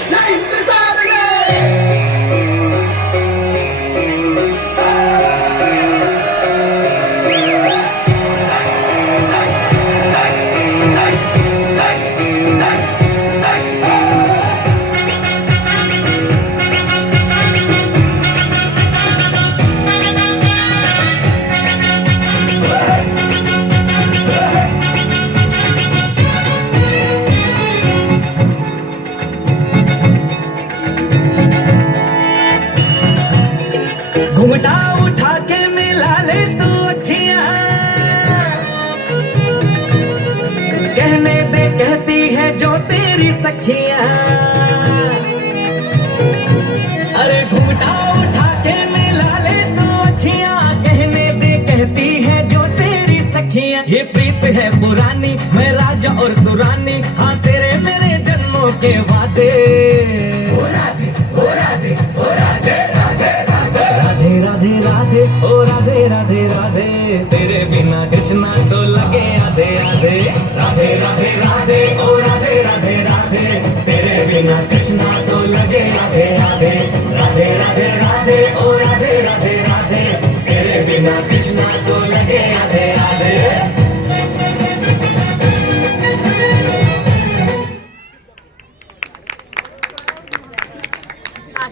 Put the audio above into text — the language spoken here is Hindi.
कृष्ण इंतजार है। घुंघटा उठा के मिला ले तू अखियां, कहने दे कहती है जो तेरी सखियां। अरे घुंघटा उठा के मिला ले तू अखियां, कहने दे कहती है जो तेरी सखियां। ये प्रीत है पुरानी, मैं राजा और तू रानी, हाँ तेरे मेरे जन्मों के वादे। ओ राधे ओ राधे ओ राधे राधे राधे राधे राधे ओ राधे राधे राधे, तेरे बिना कृष्णा तो लगे आधे आधे। राधे राधे राधे ओ राधे राधे राधे, तेरे बिना कृष्णा तो लगे आधे आधे। राधे राधे राधे ओ राधे राधे राधे, तेरे बिना कृष्णा तो लगे आधे आधे।